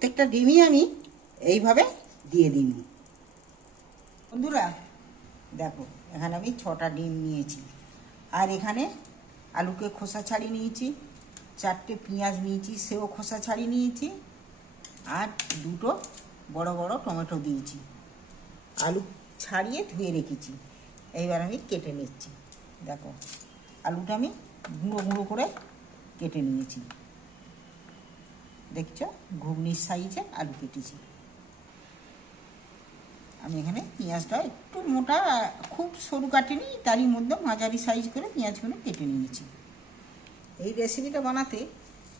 প্রত্যেকটা ডিমই আমি এইভাবে দিয়ে দিই। বন্ধুরা দেখো, এখানে আমি 6টা ডিম নিয়েছি, আর এখানে আলুকে খোসা ছাড়িয়ে নিয়েছি, 4টে পেঁয়াজ নিয়েছি, সেও খোসা ছাড়িয়ে নিয়েছি, আর 2টো বড় বড় টমেটো দিয়েছি, আলু ছাড়িয়ে ধুয়ে রেখেছি। এইবার আমি কেটে নিচ্ছি। দেখো, আলুটা আমি গুঁড়ো গুঁড়ো করে কেটে নিয়েছি। দেখছো, ঘুগনির সাইজে আলু কেটেছি। আমি এখানে পেঁয়াজটা একটু মোটা, খুব সরু কাটিনি, তারই মধ্যে মাঝারি সাইজ করে পেঁয়াজগুলো কেটে নিয়েছি। এই রেসিপিটা বানাতে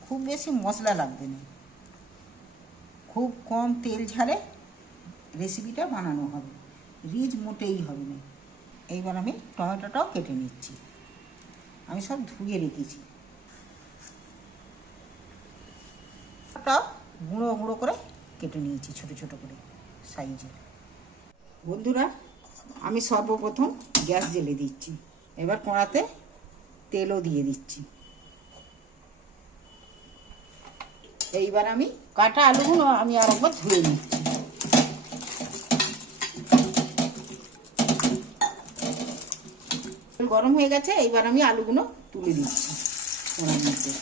খুব বেশি মশলা লাগবে না, খুব কম তেল ঝালে রেসিপিটা বানানো হবে, রিচ মোটেই হবে না। এইবার আমি টমেটোটাও কেটে নিচ্ছি। আমি সব ধুয়ে রেখেছি। গুঁড়ো গুঁড়ো করে কেটে নিয়েছি ছোট ছোট করে সাইজের। বন্ধুরা, আমি সর্বপ্রথম গ্যাস জ্বেলে দিচ্ছি। এবার কড়াতে তেলও দিয়ে দিচ্ছি। এইবার আমি কাটা আলুগুলো আমি আরেকবার ধুয়ে নিচ্ছি। গরম হয়ে গেছে, এইবার আমি আলুগুলো তুলে দিচ্ছি কড়ার মধ্যে।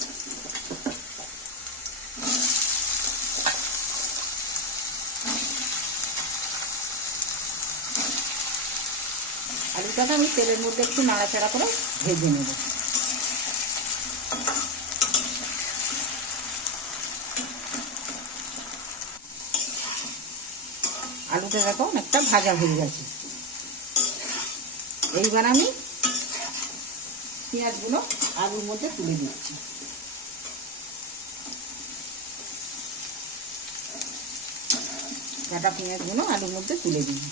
আলুটাকে আমি তেলের মধ্যে একটু নাড়াচাড়া করে ভেজে নেব। আলুটা দেখো অনেকটা ভাজা হয়ে গেছে। এইবার আমি পেঁয়াজগুলো আলুর মধ্যে তুলে দিচ্ছি। কাটা পেঁয়াজগুলো আলুর মধ্যে তুলে দিই।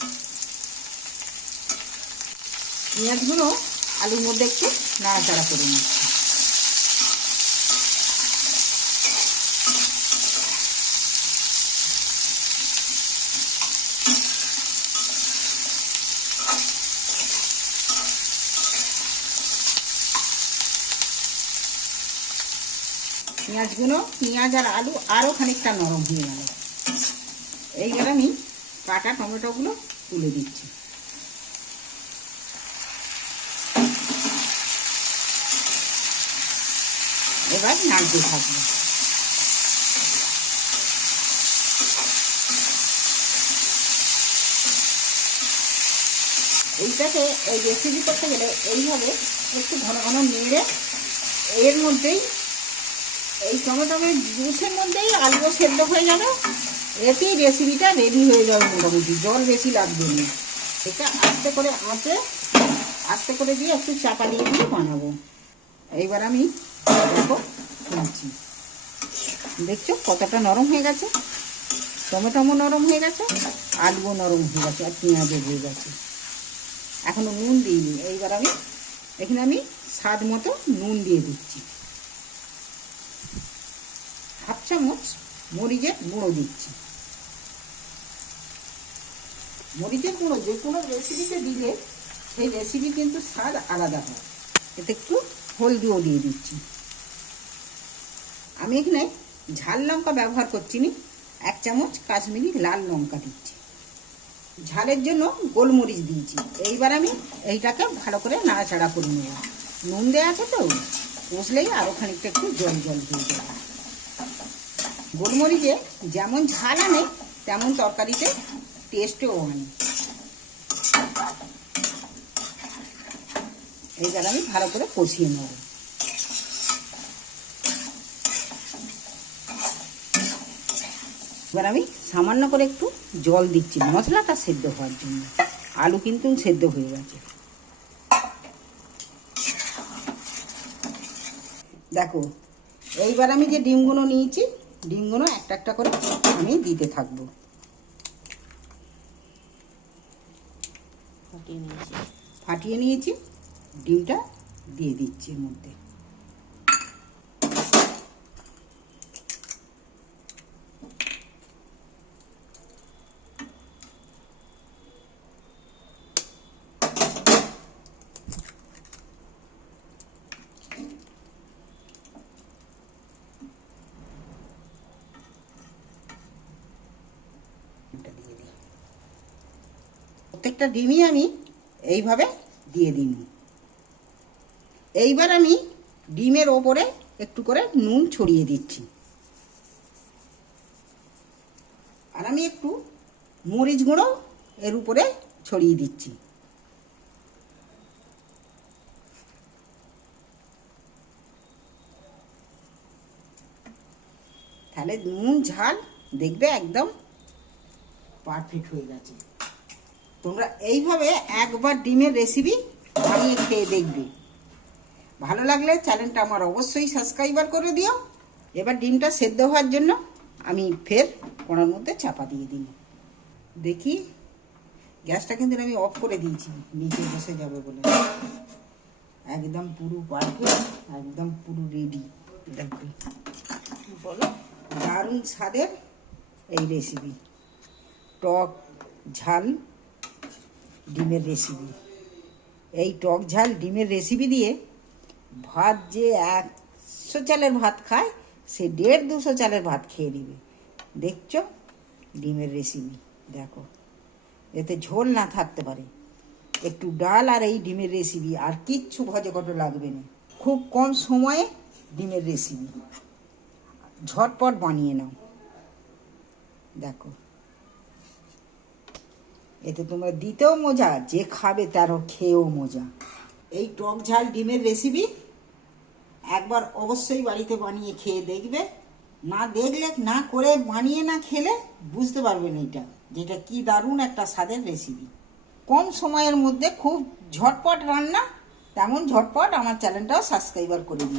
পেঁয়াজগুলো আলুর মধ্যে একটু নাড়াচাড়া করে নিচ্ছি। পেঁয়াজ আর আলু আরও খানিকটা নরম হয়ে গেল। এইবার আমি কাটা টমেটোগুলো তুলে দিচ্ছি। এবার নাড়তে থাকবো। এইটাকে এই রেসিপি করতে গেলে এইভাবে একটু ঘন ঘন নেড়ে এর মধ্যেই, এই টমেটোমের জুসের মধ্যেই আলুও সেদ্ধ হয়ে যাবে। এতেই রেসিপিটা রেডি হয়ে যাবে মোটামুটি, জল বেশি লাগবে না। এটা আস্তে করে আঁচে আস্তে করে দিয়ে একটু চাপা দিয়ে দিয়ে বানাবো। এইবার আমি দেখো খুলছি। দেখছো কতটা নরম হয়ে গেছে, টমেটোও নরম হয়ে গেছে, আলুও নরম হয়ে গেছে, আর পেঁয়াজও হয়ে গেছে। এখনো নুন দিইনি। এইবার এখানে আমি স্বাদ মতো নুন দিয়ে দিচ্ছি। হাফ চামচ মরিচের গুঁড়ো দিচ্ছি। মরিচের গুঁড়ো যে কোনো রেসিপিতে দিলে সেই রেসিপি কিন্তু স্বাদ আলাদা হয়। এতে একটু হলদিও দিয়ে দিচ্ছি। আমি এখানে ঝাল লঙ্কা ব্যবহার করছি না, 1 চামচ কাশ্মীরি লাল লঙ্কা দিচ্ছি। ঝালের জন্য গোলমরিচ দিয়েছি। এইবার আমি এইটাকে ভালো করে নাড়াচাড়া করে নেব। নুন দেওয়া আছে তো, কষলেই আরও খানিকটা একটু জল জল দিয়ে দেবো। গোলমরিচে যেমন ঝাল আনে তেমন তরকারিতে টেস্টও আনে। এইবার আমি ভালো করে কষিয়ে নেব। এবার আমি সামান্য করে একটু জল দিচ্ছি মশলাটা সেদ্ধ হওয়ার জন্য। আলু কিন্তু সেদ্ধ হয়ে গেছে। দেখো, এইবার আমি যে ডিমগুলো নিয়েছি, ডিমগুলো একটা একটা করে আমি দিতে থাকবো। ফাটিয়ে নিয়েছি, ডিমটা দিয়ে দিচ্ছি এর মধ্যে। প্রত্যেকটা ডিমই আমি এইভাবে দিয়ে দিন। এইবার আমি ডিমের ওপরে একটু করে নুন ছড়িয়ে দিচ্ছি, আর আমি একটু মরিচ গুঁড়ো এর উপরে ছড়িয়ে দিচ্ছি। তাহলে নুন ঝাল দেখবে একদম পারফেক্ট হয়ে গেছে। তোমরা এইভাবে একবার ডিমের রেসিপি বানিয়ে খেয়ে দেখবে। ভালো লাগলে চ্যানেলটা আমার অবশ্যই সাবস্ক্রাইবার করে দিও। এবার ডিমটা সেদ্ধ হওয়ার জন্য আমি ফের কড়ার মধ্যে চাপা দিয়ে দিই। দেখি, গ্যাসটা কিন্তু আমি অফ করে দিয়েছি, নিচে বসে যাবে বলে। একদম পুরো পারফেক্ট, একদম পুরো রেডি। দেখবে বলো, দারুণ স্বাদের এই রেসিপি, টক ঝাল ডিমের রেসিপি। এই টক ঝাল ডিমের রেসিপি দিয়ে ভাত যে 100 চালের ভাত খায় সে 150-200 চালের ভাত খেয়ে নেবে। দেখছো ডিমের রেসিপি, দেখো এতে ঝোল না থাকতে পারে, একটু ডাল আর এই ডিমের রেসিপি, আর কিচ্ছু ভজকট লাগবে না। খুব কম সময়ে ডিমের রেসিপি, ঝটপট বানিয়ে নাও। দেখো এতে তোমরা দিতেও মজা, যে খাবে তারও খেয়েও মজা। এই টক ঝাল ডিমের রেসিপি একবার অবশ্যই বাড়িতে বানিয়ে খেয়ে দেখবে। না দেখলে, না করে, বানিয়ে না খেলে বুঝতে পারবেন এইটা যেটা কি দারুণ একটা স্বাদের রেসিপি। কম সময়ের মধ্যে খুব ঝটপট রান্না, তেমন ঝটপট আমার চ্যানেলটাও সাবস্ক্রাইবার করে দিও।